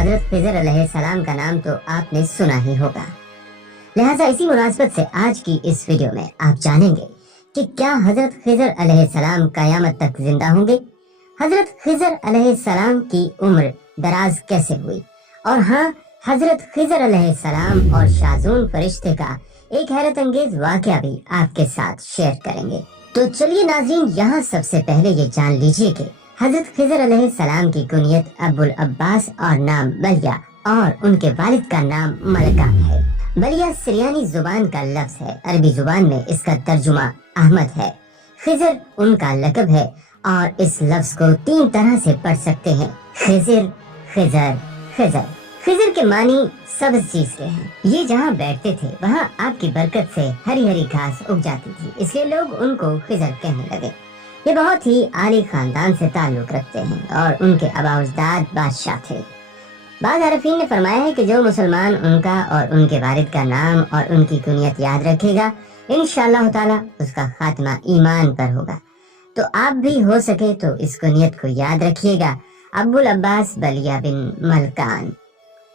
हजरत खिज़र अलैहिस्सलाम का नाम तो आपने सुना ही होगा। लिहाजा इसी मुनासबत से आज की इस वीडियो में आप जानेंगे कि क्या हजरत खिज़र अलैहिस्सलाम क़यामत तक जिंदा होंगे, हजरत खिज़र अलैहिस्सलाम की उम्र दराज कैसे हुई, और हाँ, हजरत खिज़र अलैहिस्सलाम और शाज़ून फरिश्ते का एक हैरत अंगेज वाक़या भी आपके साथ शेयर करेंगे। तो चलिए नाज़रीन, यहाँ सबसे पहले ये जान लीजिए कि हजरत खिज़र अलैहिस्सलाम की कुनियत अब्बुल अब्बास और नाम बलिया और उनके वालिद का नाम मलका है। बलिया सिरियानी जुबान का लफ्ज है, अरबी जुबान में इसका तर्जुमा अहमद है। खिज़र उनका लक़ब है और इस लफ्ज को 3 तरह से पढ़ सकते हैं, खिज़र, खिज़र, खिज़र। खिज़र के मानी सब चीज के हैं। ये जहाँ बैठते थे वहाँ आपकी बरकत से हरी हरी घास उग जाती थी, इसलिए लोग उनको खिज़र कहने लगे। ये बहुत ही आली खानदान से ताल्लुक रखते हैं और उनके आबाउजदाद बादशाह थे। बाद आरफीन ने फरमाया है कि जो मुसलमान उनका और उनके वालिद का नाम और उनकी कुनियत याद रखेगा, इंशाअल्लाह ताला उसका खात्मा ईमान पर होगा। तो आप भी हो सके तो इस कुनियत को याद रखिएगा, अब्बुल अब्बास बलिया बिन मलकान।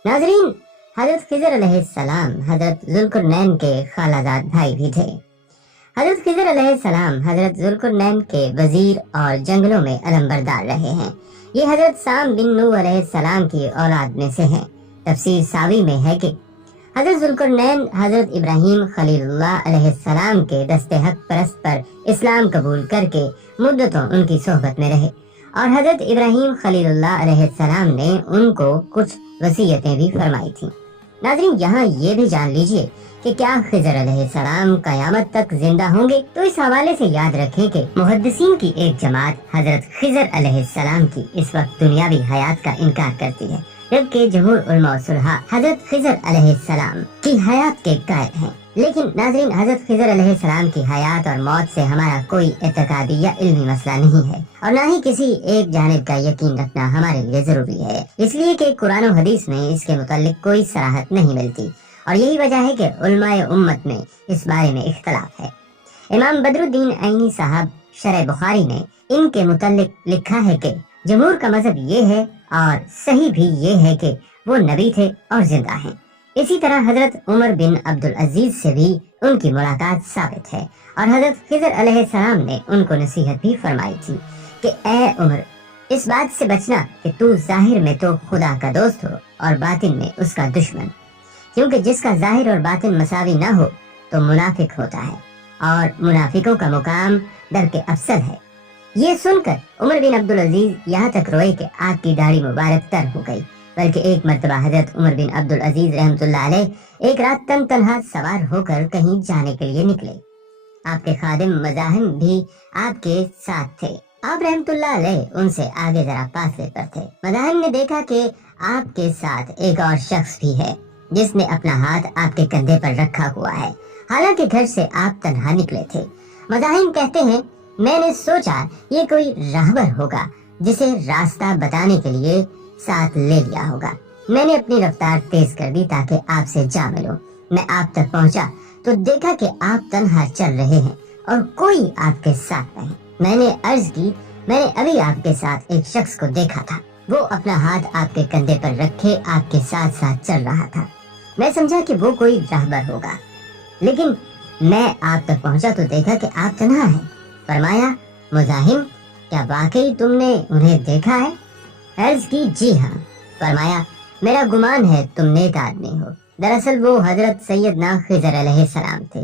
नाज़रीन, हजरत खिज़र अलैहिस्सलाम हजरत ज़ुल्क़रनैन के खालाजाद भाई भी थे। हजरत खिज़र अलैहिस्सलाम हजरत ज़ुल्क़रनैन के वजीर और जंगलों में अलमबरदार रहे हैं। ये हजरत साम बिन नूह अलैहिस्सलाम की औलाद में से हैं। तफसीर सावी में है कि हजरत ज़ुल्क़रनैन हजरत इब्राहीम खलीलुल्लाह अलैहिस्सलाम के दस्ते हक परस्त पर इस्लाम कबूल करके मुद्दतों उनकी सोहबत में रहे और हजरत इब्राहीम खलीलुल्लाह अलैहिस्सलाम ने उनको कुछ वसीयतें भी फरमाई थी। नाज़रीन, यहाँ ये भी जान लीजिए कि क्या खिज़र अलैहिस्सलाम क़यामत तक जिंदा होंगे। तो इस हवाले से याद रखें कि मुहद्दिसीन की एक जमात हजरत खिज़र अलैहिस्सलाम की इस वक्त दुनियावी हयात का इनकार करती है, जबकि जमहूर उलमा सुलहा हजरत खिज़र अलैहिस्सलाम की हयात के कायल हैं। लेकिन नाज़रीन, हजरत खिज़र अलैहिस्सलाम की हयात और मौत से हमारा कोई एतकादी या इल्मी मसला नहीं है और न ही किसी एक जानिब का यकीन रखना हमारे लिए जरूरी है, इसलिए कि कुरान और हदीस में इसके मुतालिक कोई सराहत नहीं मिलती और यही वजह है कि उलमाए उम्मत में इस बारे में इख्तलाफ है। इमाम बदरुद्दीन ऐनी साहब शरह बुखारी ने इनके मुतालिक लिखा है कि जमहूर का मजहब ये है और सही भी ये है कि वो नबी थे और जिंदा हैं। इसी तरह हजरत उमर बिन अब्दुल अजीज से भी उनकी मुलाकात साबित है और हजरत खिज़र अलैहिस्सलाम ने उनको नसीहत भी फरमाई थी कि ए उमर, इस बात से बचना कि तू जाहिर में तो खुदा का दोस्त हो और बातिन में उसका दुश्मन, क्योंकि जिसका जाहिर और बातिन मसावी ना हो तो मुनाफिक होता है और मुनाफिकों का मुकाम दर के अफसल है। ये सुनकर उमर बिन अब्दुल अजीज यहाँ तक रोए कि आपकी दाढ़ी मुबारक तर हो गई। बल्कि एक मर्तबा हजरत उमर बिन अब्दुल अजीज रहमतुल्लाह अलैह एक रात तन्हा सवार होकर कहीं जाने के लिए निकले। आपके खादिम मज़ाहिम भी आपके साथ थे। आप रहमतुल्लाह अलैह उनसे आगे जरा फासले पर थे। मज़ाहिम ने देखा कि आपके साथ एक और शख्स भी है जिसने अपना हाथ आपके कंधे पर रखा हुआ है। हालांकि घर से आप तन्हा निकले थे। मज़ाहिम कहते हैं, मैंने सोचा ये कोई राहबर होगा जिसे रास्ता बताने के लिए साथ ले लिया होगा। मैंने अपनी रफ्तार तेज कर दी ताकि आपसे जा मिलूं। मैं आप तक पहुंचा तो देखा कि आप तन्हा चल रहे हैं और कोई आपके साथ नहीं। मैंने अर्ज की, मैंने अभी आपके साथ एक शख्स को देखा था, वो अपना हाथ आपके कंधे पर रखे आपके साथ साथ चल रहा था। मैं समझा कि वो कोई राहबर होगा, लेकिन मैं आप तक पहुंचा तो देखा कि आप तन्हा हैं। फरमाया, मुज़ाहिम, क्या वाकई तुमने उन्हें देखा है? अर्ज की, जी हाँ। फरमाया, मेरा गुमान है तुम नेक आदमी हो। दरअसल वो हजरत सैयदना खिज़र अलैहिस्सलाम थे।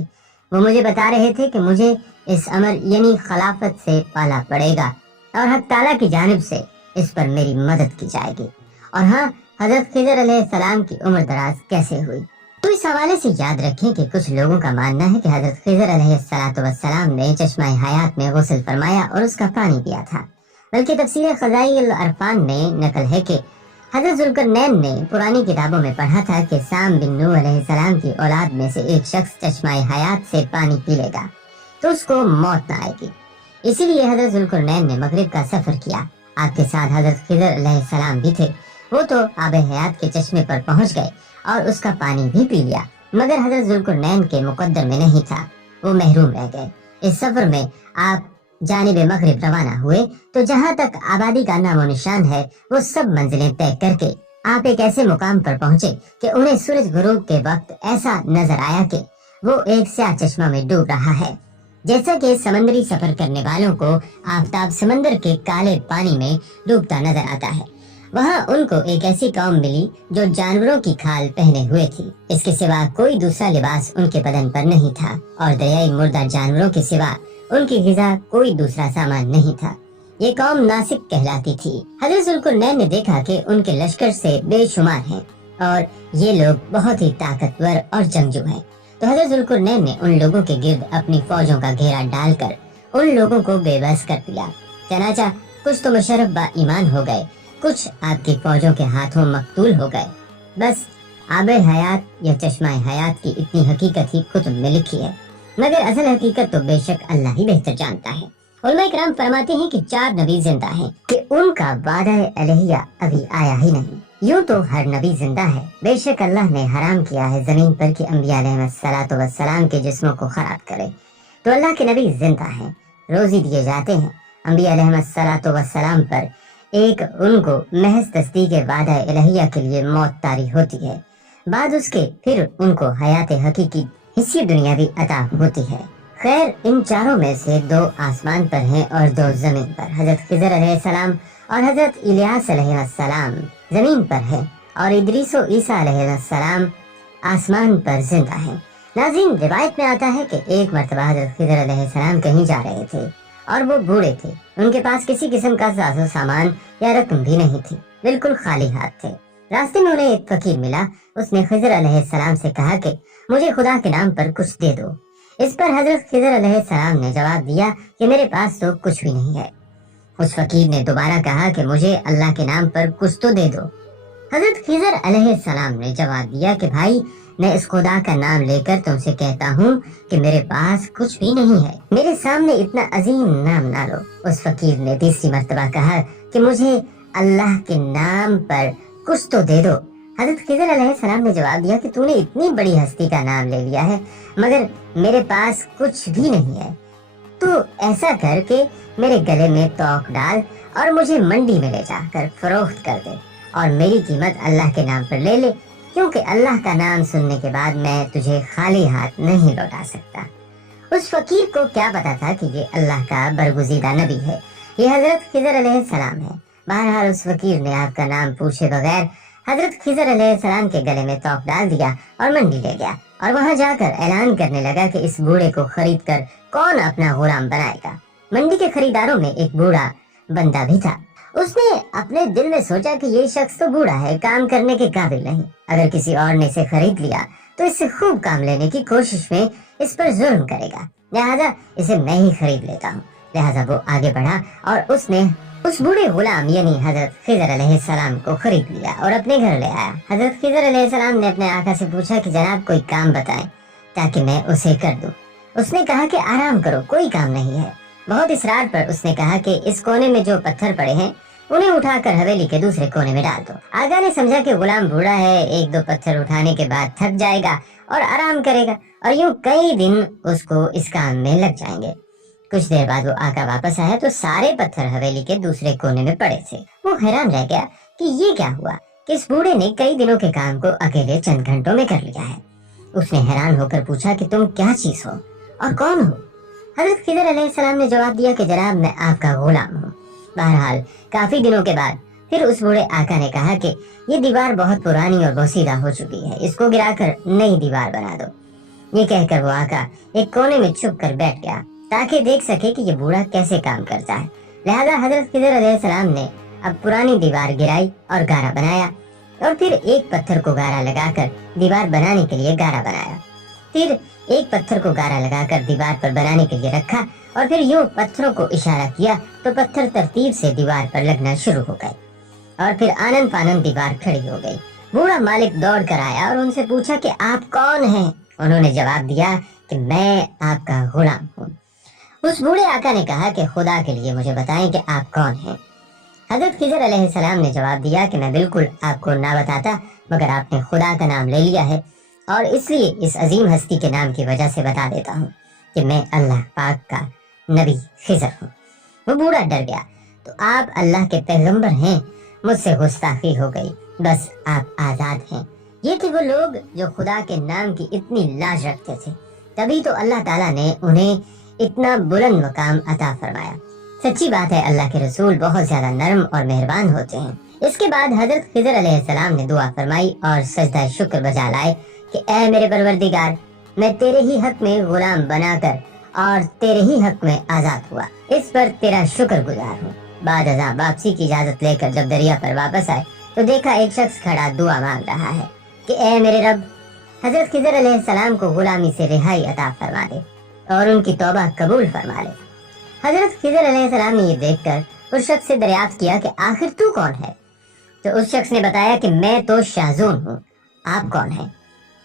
वो मुझे बता रहे थे कि मुझे इस अमर यानी खिलाफत से पाला पड़ेगा और हक ताला की जानिब से इस पर मेरी मदद की जाएगी। और हाँ, हजरत खिज़र अलैहिस्सलाम की उम्र दराज कैसे हुई। तो इस हवाले से याद रखें कि कुछ लोगों का मानना है कि हजरत खिज़र अलैहिस्सलाम ने चश्मा हयात में गुस्ल फरमाया और उसका पानी पिया था। बल्कि तफसीर ख़ज़ाइल अरफान में नकल है कि हजरत ज़ुल्क़रनैन ने पुरानी किताबों में पढ़ा था कि साम बिन नूह अलैहिस्सलाम की औलाद में से एक शख्स चश्मा हयात से पानी पी लेगा तो उसको मौत न आएगी। इसीलिए हजरत ज़ुल्क़रनैन ने मगरिब का सफर किया। आपके साथ हजरत खिज़र अलैहिस्सलाम भी थे। वो तो आब हयात के चश्मे पर पहुंच गए और उसका पानी भी पी लिया, मगर हजरत ज़ुल्क़रनैन के मुकद्दर में नहीं था, वो महरूम रह गए। इस सफर में आप जानिब मगरिब रवाना हुए तो जहाँ तक आबादी का नामो निशान है वो सब मंजिलें तय करके आप एक ऐसे मुकाम पर पहुंचे कि उन्हें सूरज गुरूब के वक्त ऐसा नजर आया कि वो एक स्याह चश्मा में डूब रहा है। जैसा कि समंदरी सफर करने वालों को आफताब समंदर के काले पानी में डूबता नजर आता है, वहाँ उनको एक ऐसी कौम मिली जो जानवरों की खाल पहने हुए थी। इसके सिवा कोई दूसरा लिबास उनके बदन पर नहीं था और दरियाई मुर्दा जानवरों के सिवा उनकी गिज़ा कोई दूसरा सामान नहीं था। ये कौम नासिक कहलाती थी। हज़रत ज़ुल्कुरनैन ने देखा कि उनके लश्कर से बेशुमार हैं और ये लोग बहुत ही ताकतवर और जंगजू हैं। तो हज़रत ज़ुल्कुरनैन ने उन लोगों के गिर्द अपनी फौजों का घेरा डालकर उन लोगों को बेबस कर दिया। चनाचा कुछ तो मुशर्रफ बा ईमान हो गए, कुछ आपकी फौजों के हाथों मकतूल हो गए। बस आबे हयात या चश्मा हयात की इतनी हकीकत ही कुतुब में लिखी है, मगर असल हकीकत तो बेशक अल्लाह ही बेहतर जानता है। उलमा इकराम फरमाते हैं कि 4 नबी जिंदा हैं कि उनका वादा अलहिया अभी आया ही नहीं। यूं तो हर नबी जिंदा है, बेशक अल्लाह ने हराम किया है जमीन पर कि अंबिया अलैहिस्सलातु वस्सलाम के जिस्मों को खराब करे। तो अल्लाह के नबी जिंदा हैं, रोजी दिए जाते हैं। अंबिया अलैहिस्सलातु वस्सलाम पर एक उनको महज तस्दीक वादा अलहिया के लिए मौत तारी होती है, बाद उसके फिर उनको हयात हकीकी हिस्सी दुनियावी अता होती है। खैर, इन चारों में से 2 आसमान पर हैं और 2 जमीन पर। हजरत खिज़र अलैहिस्सलाम और हजरत इलियास अलैहिस्सलाम जमीन पर है और इदरीस और ईसा अलैहिस्सलाम आसमान पर जिंदा हैं। नाज़रीन, रिवायत में आता है कि एक मर्तबा हजरत खिज़र अलैहिस्सलाम कहीं जा रहे थे और वो बूढ़े थे। उनके पास किसी किस्म का साजो सामान या रकम भी नहीं थी, बिल्कुल खाली हाथ थे। रास्ते में उन्हें एक फकीर मिला। उसने खिज़र अलैहिस्सलाम से कहा कि मुझे खुदा के नाम पर कुछ दे दो। इस पर हजरत खिज़र अलैहिस्सलाम ने जवाब दिया कि मेरे पास तो कुछ भी नहीं है। उस फकीर ने दोबारा कहा कि मुझे अल्लाह के नाम पर कुछ तो दे दो। हजरत खिज़र अलैहिस्सलाम ने जवाब दिया कि भाई, मैं इस खुदा का नाम लेकर तुमसे कहता हूँ कि मेरे पास कुछ भी नहीं है, मेरे सामने इतना अजीम नाम ना लो। उस फकीर ने तीसरी मर्तबा कहा कि मुझे अल्लाह के नाम पर कुछ तो दे दो। हजरत खिज़र अलैहिस्सलाम ने जवाब दिया कि तूने इतनी बड़ी हस्ती का नाम ले लिया है, मगर मेरे पास कुछ भी नहीं है। तो ऐसा कर के मेरे गले में तोक डाल और मुझे मंडी में ले जाकर फरोख्त कर दे और मेरी कीमत अल्लाह के नाम पर ले ले, क्योंकि अल्लाह का नाम सुनने के बाद मैं तुझे खाली हाथ नहीं लौटा सकता। उस फकीर को क्या पता था कि ये अल्लाह का बरगुज़ीदा नबी है, ये हजरत खिज़र अलैहिस्सलाम है। बहरहाल उस फकीर ने आपका नाम पूछे बगैर हजरत खिज़र अलैहिस्सलाम के गले में तोक डाल दिया और मंडी ले गया और वहां जाकर ऐलान करने लगा कि इस बूढ़े को खरीद कर कौन अपना गुलाम बनाएगा। मंडी के खरीदारों में एक बूढ़ा बंदा भी था। उसने अपने दिल में सोचा कि ये शख्स तो बूढ़ा है, काम करने के काबिल नहीं। अगर किसी और ने इसे खरीद लिया तो इससे खूब काम लेने की कोशिश में इस पर जुल्म करेगा, लिहाजा इसे मैं ही खरीद लेता हूँ। लिहाजा वो आगे बढ़ा और उसने उस बूढ़े गुलाम यानी हजरत खिज़र अलैहिस्सलाम को खरीद लिया और अपने घर ले आया। हजरत खिज़र अलैहिस्सलाम ने अपने आका से पूछा कि जनाब कोई काम बताएं ताकि मैं उसे कर दूं। उसने कहा कि आराम करो, कोई काम नहीं है। बहुत इसरार पर उसने कहा कि इस कोने में जो पत्थर पड़े हैं उन्हें उठाकर हवेली के दूसरे कोने में डाल दो। आगा ने समझा कि गुलाम बूढ़ा है, 1-2 पत्थर उठाने के बाद थक जाएगा और आराम करेगा और यूं कई दिन उसको इस काम में लग जाएंगे। कुछ देर बाद वो आका वापस आया तो सारे पत्थर हवेली के दूसरे कोने में पड़े थे। वो हैरान रह गया कि ये क्या हुआ कि इस बूढ़े ने कई दिनों के काम को अकेले चंद घंटों में कर लिया है। उसने हैरान होकर पूछा कि तुम क्या चीज हो और कौन हो? हजरत खिज़र अलैहिस्सलाम ने जवाब दिया कि जनाब मैं आपका गुलाम हूँ। बहरहाल काफी दिनों के बाद फिर उस बूढ़े आका ने कहा कि ये दीवार बहुत पुरानी और बोसीदा हो चुकी है, इसको गिराकर नई दीवार बना दो। ये कहकर वो आका एक कोने में छुप कर बैठ गया ताकि देख सके कि ये बूढ़ा कैसे काम करता है। लिहाजा हजरत खिज़र अलैहिस्सलाम ने अब पुरानी दीवार गिराई और गारा बनाया और फिर एक पत्थर को गारा लगाकर दीवार बनाने के लिए गारा बनाया। फिर एक पत्थर को गारा लगाकर दीवार पर बनाने के लिए रखा और फिर यूं पत्थरों को इशारा किया तो पत्थर तरतीब से दीवार पर लगना शुरू हो गए और फिर आनन फानन दीवार खड़ी हो गई। बूढ़ा मालिक दौड़ कर आया और उनसे पूछा कि आप कौन हैं? उन्होंने जवाब दिया कि मैं आपका गुलाम हूँ। उस बूढ़े आका ने कहा कि खुदा के लिए मुझे बताएं कि आप कौन हैं। हजरत खिज़र अलैहिस्सलाम ने जवाब दिया कि मैं बिल्कुल आपको ना बताता, मगर आपने खुदा का नाम ले लिया है और इसलिए इस अजीम हस्ती के नाम की वजह से बता देता हूँ कि मैं अल्लाह पाक का नबी खिज़र हूँ। वो बूढ़ा डर गया, तो आप अल्लाह के पैगंबर हैं, मुझसे गुस्ताखी हो गई, बस आप आजाद हैं। ये थे वो लोग जो खुदा के नाम की इतनी लाज रखते थे, तभी तो अल्लाह ताला ने उन्हें इतना बुलंद मकाम अता फरमाया। सच्ची बात है, अल्लाह के रसूल बहुत ज्यादा नरम और मेहरबान होते हैं। इसके बाद हजरत खिजर अलैहिस्सलाम ने दुआ फरमाई और सजदा शुक्र बजा लाए कि ऐ मेरे परवरदिगार, मैं तेरे ही हक में गुलाम बनाकर और तेरे ही हक में आजाद हुआ, इस पर तेरा शुक्र गुजार हूँ। बाद अज़ा वापसी की इजाजत लेकर जब दरिया पर वापस आए तो देखा एक शख्स खड़ा दुआ मांग रहा है कि ऐ मेरे रब, हजरत खिजर अलैहिस्सलाम को गुलामी से रिहाई अता फरमा दे और उनकी तौबा कबूल फरमा ले। हजरत खिजर अलैहिस्सलाम ने ये देखकर उस शख्स से दरियाफ्त किया कि आखिर तू कौन है? तो उस शख्स ने बताया कि मैं तो शाजून हूँ, आप कौन हैं?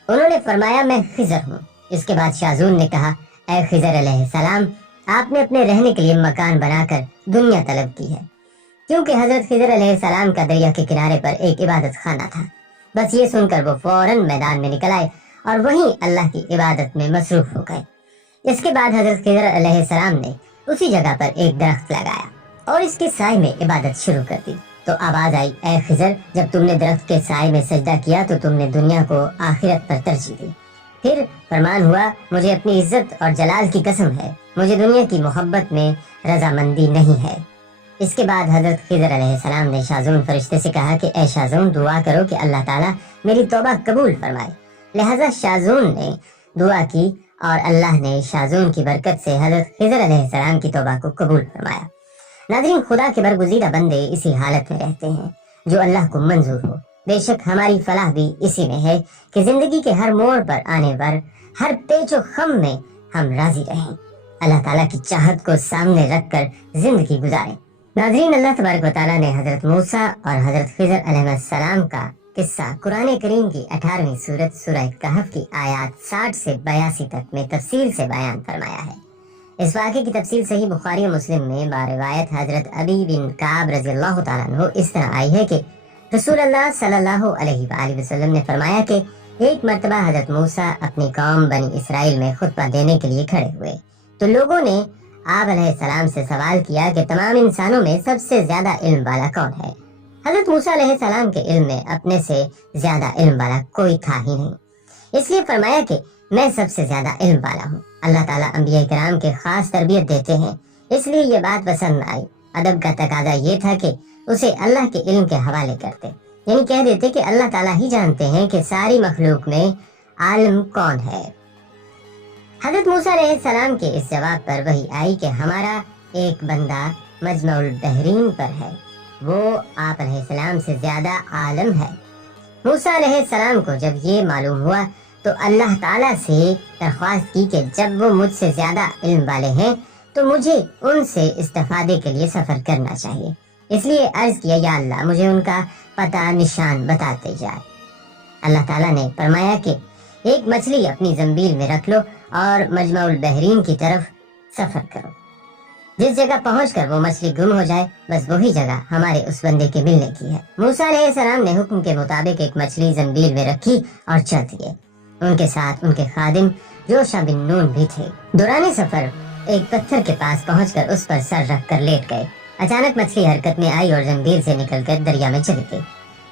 उन्होंने फरमाया मैं खिजर हूँ। इसके बाद शाजून ने कहा, ऐ खिजर अलैहिस्सलाम, आपने अपने रहने के लिए मकान बनाकर दुनिया तलब की है, क्योंकि हजरत खिजर अलैहिस्सलाम का दरिया के किनारे पर एक इबादत खाना था। बस ये सुनकर वो फौरन मैदान में निकल आए और वहीं अल्लाह की इबादत में मसरूफ हो गए। इसके बाद हजरत खिजर अलैहिस्सलाम ने उसी जगह पर एक दरख्त लगाया और इसके साए में इबादत शुरू कर दी। तो आवाज आई, ऐ खिजर, जब तुमने दरख्त के साए में सजदा किया तो तुमने दुनिया को आखिरत पर तरजीह दी। फिर फरमान हुआ, मुझे अपनी इज्जत और जलाल की कसम है, मुझे दुनिया की मोहब्बत में रजामंदी नहीं है। इसके बाद हजरत खिजर अलैहिस्सलाम ने शाजून फरिश्ते से कहा कि ऐ शाजून, दुआ करो कि अल्लाह ताला मेरी तौबा कबूल फरमाए। लिहाजा शाजून ने दुआ की और अल्लाह ने शाजून की बरकत से हजरत खिजर अलैहिस्सलाम की तौबा को कबूल फरमाया। नाज़रीन, खुदा के बरगुज़ीदा बंदे इसी हालत में रहते हैं जो अल्लाह को मंजूर हो। बेशक हमारी फलाह भी इसी में है कि जिंदगी के हर मोड़ पर आने पर, हर पेचो खम में हम राजी रहें, अल्लाह ताला की चाहत को सामने रखकर जिंदगी गुजारें। नाज़रीन, अल्लाह तबारक व तआला ने हजरत मूसा और हजरत खिजर अलैहिस्सलाम का किस्सा कुरान करीम की 18वीं सूरत सूरह कहफ की आयत 60 से 82 तक में तफसील से बयान फरमाया है। इस वाक़े की तफसील सही बुखारी और मुस्लिम में बारिवायत हजरत अबी बिन काब रज़ियल्लाहु ताला अन्हु इस तरह आई है कि रसूलुल्लाह सल्लल्लाहु अलैहि वसल्लम ने फरमाया कि एक मर्तबा हजरत मूसा अपनी कौम बनी इसराइल में खुतबा देने के लिए खड़े हुए तो लोगों ने आप अलैहिस्सलाम से सवाल किया कि तमाम इंसानों में सबसे ज्यादा इल्म वाला कौन है? हजरत मूसा अलैहिस्सलाम के इल्म में अपने से ज्यादा इल्म वाला कोई था ही नहीं, इसलिए फरमाया कि मैं सबसे ज्यादा इल्म वाला हूँ। अल्लाह ताला अंबिया किराम के खास तरबियत देते हैं, इसलिए ये बात पसंद आई। अदब का तकाजा ये था कि उसे अल्लाह के इल्म के हवाले करते, यानी कह देते कि अल्लाह ताला ही जानते हैं कि सारी मखलूक में आलिम कौन है। हजरत मूसा अलैहिस्सलाम के इस जवाब पर वही आई कि हमारा एक बंदा मजमउल बहरीन पर है, वो आप अलैहिस्सलाम से ज्यादा आलम है। मूसा अलैहिस्सलाम को जब ये मालूम हुआ तो अल्लाह ताला से दरख्वास्त की कि जब वो मुझसे ज्यादा इल्म वाले हैं तो मुझे उनसे इस्तिफादे के लिए सफर करना चाहिए। इसलिए अर्ज किया, या अल्लाह, मुझे उनका पता निशान बताते जाए। अल्लाह ताला ने फरमाया कि एक मछली अपनी जंबील में रख लो और मजमउल बहरीन की तरफ सफर करो। जिस जगह पहुंचकर वो मछली गुम हो जाए, बस वही जगह हमारे उस बंदे के मिलने की है। मूसा अलैहिस्सलाम ने हुक्म के मुताबिक एक मछली जंबील में रखी और चल दिए। उनके साथ उनके खादिम योशा बिन नून भी थे। दौरान सफर एक पत्थर के पास पहुंचकर उस पर सर रख कर लेट गए। अचानक मछली हरकत में आई और जंबील से निकलकर दरिया में चली गई।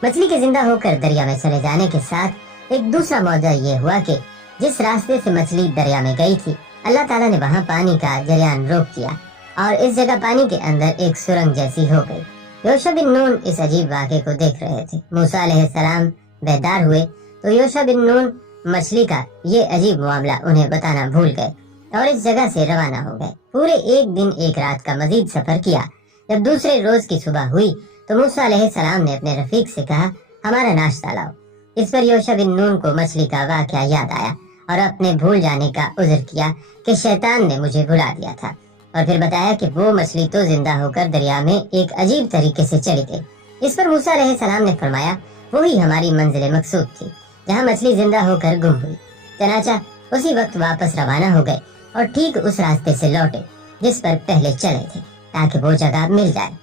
मछली के जिंदा होकर दरिया में चले जाने के साथ एक दूसरा मौजू ये हुआ कि जिस रास्ते से मछली दरिया में गई थी, अल्लाह ताला ने वहाँ पानी का जरियान रोक दिया और इस जगह पानी के अंदर एक सुरंग जैसी हो गई। योशा बिन नून इस अजीब वाक़े को देख रहे थे। मूसा अलैहिस्सलाम बेदार हुए तो योशा बिन नून मछली का ये अजीब मामला उन्हें बताना भूल गए और इस जगह से रवाना हो गए। पूरे एक दिन एक रात का मजीद सफर किया। जब दूसरे रोज की सुबह हुई तो मूसा अलैहिस्सलाम ने अपने रफीक से कहा, हमारा नाश्ता लाओ। इस पर योशा बिन नून को मछली का वाक़या याद आया और अपने भूल जाने का उज़्र किया कि शैतान ने मुझे भुला दिया था, और फिर बताया कि वो मछली तो जिंदा होकर दरिया में एक अजीब तरीके से चली गई। इस पर मूसा अलैहिस्सलाम ने फरमाया, वही हमारी मंजिल मकसूद थी जहाँ मछली जिंदा होकर गुम हुई। चनाचा उसी वक्त वापस रवाना हो गए और ठीक उस रास्ते से लौटे जिस पर पहले चले थे, ताकि वो जगह मिल जाए।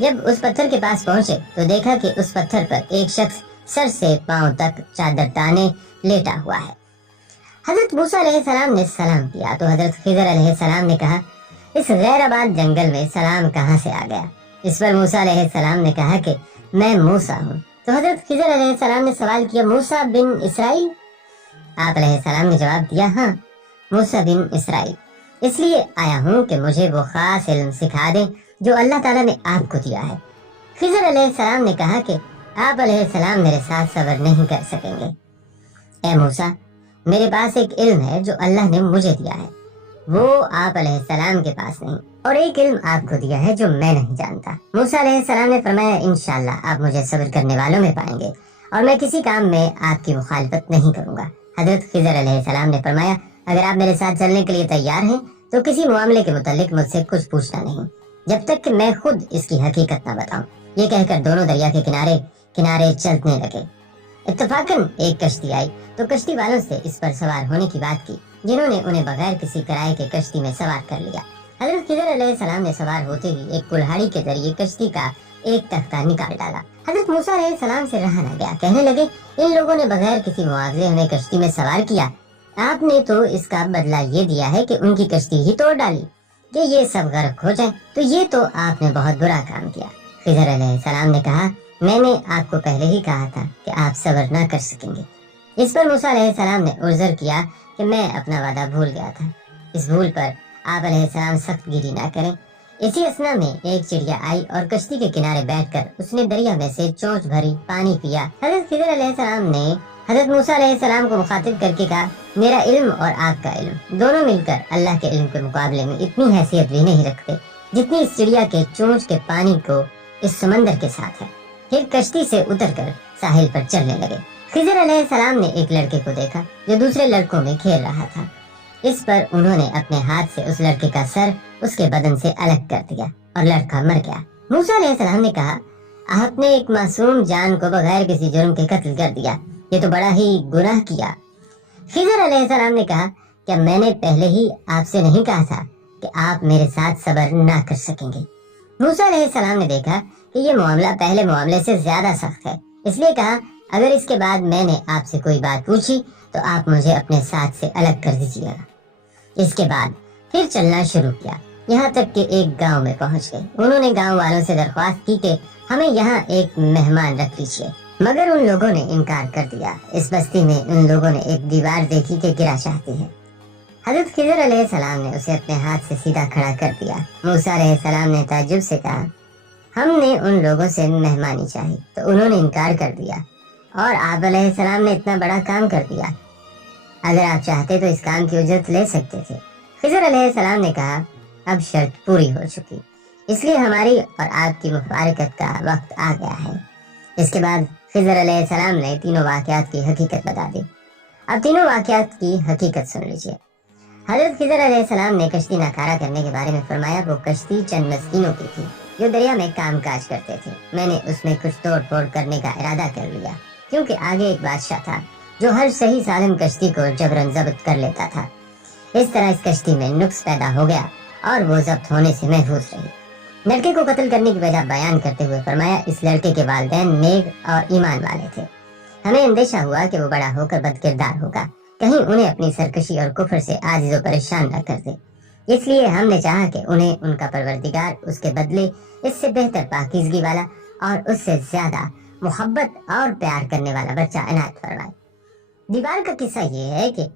जब उस पत्थर के पास पहुंचे तो देखा कि उस पत्थर पर एक शख्स सर से पांव तक चादर ताने लेटा हुआ है। हजरत मूसा अलैहिस्सलाम ने सलाम किया तो हजरत खिजर अलैहिस्सलाम ने कहा, इस गैराबाद जंगल में सलाम कहाँ से आ गया? इस पर मूसा अलैहिस्सलाम ने कहा कि मैं मूसा हूँ। तो हजरत खिजर अलैहिस्सलाम ने सवाल किया, मूसा बिन इसराइल? आप अलैहिस्सलाम ने जवाब दिया, हाँ, मूसा बिन इसराइल, इसलिए आया हूँ कि मुझे वो खास इल्म सिखा दें जो अल्लाह ताला ने आपको दिया है। खिजर अलैहिस्सलाम ने कहा कि आप अलैहिस्सलाम मेरे साथ सब्र नहीं कर सकेंगे। ए मूसा, मेरे पास एक इल्म है जो अल्लाह ने मुझे दिया है, वो आप अलैहिस्सलाम के पास नहीं, और एक इल्म आपको दिया है जो मैं नहीं जानता। मूसा अलैहिस्सलाम ने फरमाया, इंशाअल्लाह आप मुझे सब्र करने वालों में पाएंगे और मैं किसी काम में आपकी मुखालफत नहीं करूंगा। हजरत खिजर अलैहिस्सलाम ने फरमाया, अगर आप मेरे साथ चलने के लिए तैयार हैं तो किसी मामले के मुतालिक मुझसे कुछ पूछना नहीं जब तक कि मैं खुद इसकी हकीकत न बताऊं। ये कहकर दोनों दरिया के किनारे किनारे चलने लगे। इत्तफाकन एक कश्ती आई तो कश्ती वालों से इस पर सवार होने की बात की, जिन्होंने उन्हें बगैर किसी किराए के कश्ती में सवार कर लिया। हजरत खिजर अलैहिस्सलाम ने सवार होते ही एक कुल्हाड़ी के जरिए कश्ती का एक तख्ता निकाल डाला। हजरत मूसा अलैहिस्सलाम से रहा न गया, कहने लगे, इन लोगों ने बगैर किसी मुआवजे हमें कश्ती में सवार किया, आपने तो इसका बदला ये दिया है कि उनकी कश्ती ही तोड़ डाली कि ये सब गर्क हो जाए, तो ये तो आपने बहुत बुरा काम किया। खिजर अलैहिस्सलाम ने कहा, मैंने आपको पहले ही कहा था कि आप सब्र न कर सकेंगे। इस पर मूसा अलैहिस्सलाम ने उज़्र किया कि मैं अपना वादा भूल गया था। इस भूल पर आप अलैहिस्सलाम सख्त गिरी ना करें। इसी असना में एक चिड़िया आई और कश्ती के किनारे बैठकर उसने दरिया में से चोंच भरी पानी पिया। हजरत खिजर अलैहिस्सलाम ने हजरत मूसा अलैहिस्सलाम को मुखातिब करके कहा, मेरा इल्म और आपका इल्म दोनों मिलकर अल्लाह के इल्म के मुकाबले में इतनी हैसियत भी नहीं रखते जितनी इस चिड़िया के चोंच के पानी को इस समंदर के साथ है। फिर कश्ती से उतरकर साहिल पर चलने लगे। खिजर अलैहिस्सलाम ने एक लड़के को देखा जो दूसरे लड़कों में खेल रहा था। इस पर उन्होंने अपने हाथ से उस लड़के का सर उसके बदन से अलग कर दिया और लड़का मर गया। मूसा अलैहिस्सलाम ने कहा, आपने एक मासूम जान को बगैर किसी जुर्म के कत्ल कर दिया, ये तो बड़ा ही गुनाह किया। खिजर अलैहिस्सलाम ने कहा, क्या मैंने पहले ही आपसे नहीं कहा था कि आप मेरे साथ सब्र ना कर सकेंगे? मूसा अलैहिस्सलाम ने देखा कि ये मामला पहले मामले से ज्यादा सख्त है, इसलिए कहा, अगर इसके बाद मैंने आपसे कोई बात पूछी तो आप मुझे अपने साथ से अलग कर दीजिएगा। इसके बाद फिर चलना शुरू किया, यहाँ तक कि एक गांव में पहुंच गए। उन्होंने गांव वालों से दरख्वास्त की कि हमें यहाँ एक मेहमान रख लीजिए, मगर उन लोगों ने इनकार कर दिया। इस बस्ती में उन लोगों ने एक दीवार देखी कि गिरा चाहती है। हजरत खिजर अलैहिस्सलाम ने उसे अपने हाथ से सीधा खड़ा कर दिया। मूसा अलैहिस्सलाम ने ताज्जुब से कहा, हमने उन लोगों से मेहमानी चाही तो उन्होंने इनकार कर दिया और आप अलैहिस्सलाम ने इतना बड़ा काम कर दिया। अगर आप चाहते तो इस काम की उजरत ले सकते थे। खिजर अलैहिस्सलाम ने कहा, अब शर्त पूरी हो चुकी, इसलिए हमारी और आपकी मुबारकत का वक्त आ गया है। इसके बाद खिजर अलैहिस्सलाम ने तीनों वाक़यात की हकीकत बता दी। अब तीनों वाक़यात की हकीकत सुन लीजिए। हजरत खिजर अलैहिस्सलाम ने कश्ती नाकारा करने के बारे में फरमाया, वो कश्ती चंद मस्कीनों की थी जो दरिया में काम काज करते थे। मैंने उसमें कुछ तोड़ फोड़ करने का इरादा कर लिया, क्योंकि आगे एक बादशाह था जो हर सही सालिम कश्ती को जबरन जब्त कर लेता था। इस तरह इस कश्ती में नुक्स पैदा हो गया और वो जब्त होने से महफूज रही। लड़के को कत्ल करने की वजह बयान करते हुए फरमाया, इस लड़के के वालिदैन नेक और ईमान वाले थे। हमें अंदेशा हुआ कि वो बड़ा होकर बदकिरदार होगा, कहीं उन्हें अपनी सरकशी और कुफ्र से आजिज़ व परेशान न कर दे। इसलिए हमने चाहा कि उन्हें उनका परवरदिगार उसके बदले इससे बेहतर पाकीज़गी वाला और उससे ज्यादा मोहब्बत और प्यार करने वाला बच्चा इनायत फरमाए। दीवार का किस्सा ये है कि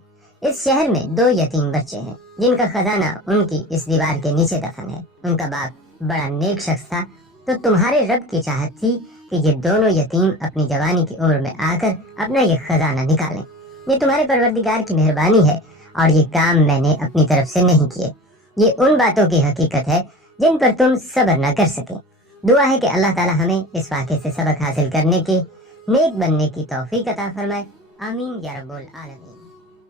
इस शहर में 2 यतीम बच्चे हैं जिनका खजाना उनकी इस दीवार के नीचे दफन है। उनका बाप बड़ा नेक शख्स था, तो तुम्हारे रब की चाहत थी कि ये दोनों यतीम अपनी जवानी की उम्र में आकर अपना ये खजाना निकालें। ये तुम्हारे परवरदिगार की मेहरबानी है और ये काम मैंने अपनी तरफ से नहीं किए। ये उन बातों की हकीकत है जिन पर तुम सब्र न कर सके। दुआ है कि अल्लाह ताला हमें इस वाक़े से सबक हासिल करने के, नेक बनने की तौफीक अता फरमाए। आमीन या रब्बुल आलमीन।